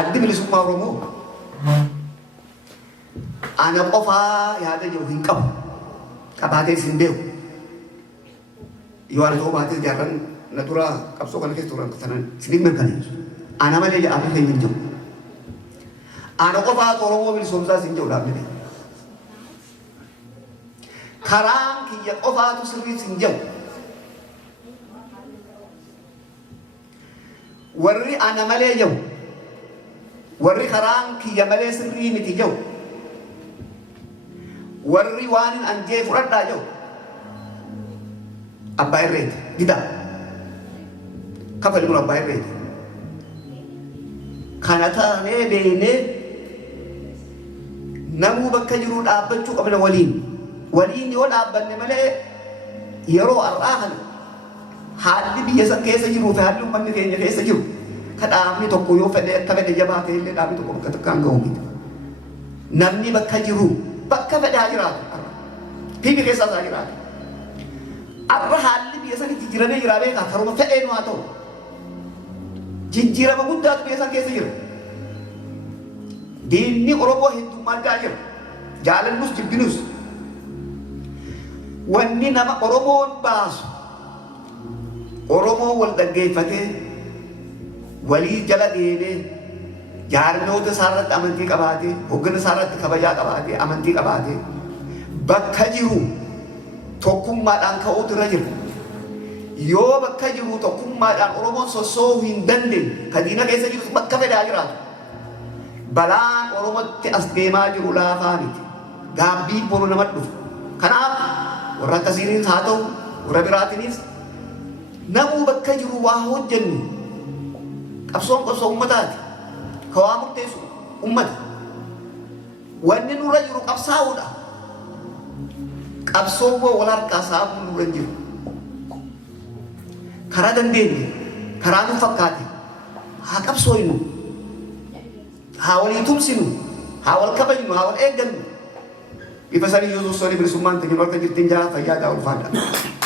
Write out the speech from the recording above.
addi bilisummaa Oromoo ana qofaa yaada jiru hin qabu qabaatee sin beeku yoo ana ta'uu baatee jaarran na dura qabsoo kana keessa turan sanan siniin mirkaneessu ana malee jedhamee hin jiru ana qofaa Oromoo bilisumsaa sin jedhu dhaabne karaan kiyya qofaatu sirrii sin jedhu warri ana malee jedhu warri karaan kiyya malee sirrii miti jedhu warri waan anjee fudhadhaa jedhu abbaa irreeti dida kafali kun abbaa irreeti kana taanee beeynee namuu bakka jiruu dhaabbachuu qabna waliin yoo dhaabbanne malee yeroo har'aa kana haalli biyya san keessa jiruu fi haalli uummanni keenya keessa jiru ka dhaabni tokko yoo fedhe akka fedhe jabaa ta'e illee dhaabni tokko bakka takkaan ga'u miti namni bakka jiru bakka fedhe haa jiraatu biyya keessaa haa jiraatu arra haalli biyya san jijjiiramee jiraa beekaa karuma fedheen haa ta'u jijjiirama guddaatu biyya san keessa jira diinni Oromoo heddummaachaa jira jaalannus jibbinus wanni nama Oromoon baasu Oromoo wal dhaggeeffatee walii jala deemee jaarmiyoota isaarratti amantii qabaatee hoggana isaarratti kabajaa qabaatee amantii qabaatee bakka jiru tokkummaadhaan ka'uutu irra jira yoo bakka jiru tokkummaadhaan Oromoon sossoo'uu hin dandeenye ka diina keessa jiru bakka fedhaa jiraatu balaan Oromootti as deemaa jiru laafaa miti gaabbii boru namatti dhufu kanaaf warra akkasiinis haa ta'u warra biraatiinis namuu bakka jiru waa hojjennu qabsoon uummataati ka waa murteessu uummata wanni nurra jiru qabsaa'uudha qabsoon wal harkaa saamuu nurra jiru karaa dandeenye karaa nu fakkaate haa qabsooynu haa walii tumsinu haa wal kabajnu haa wal eeggannu bifa sanii Yesuus bilisummaan tajaajilu akka jirtin jaa fayyaa ulfaadha.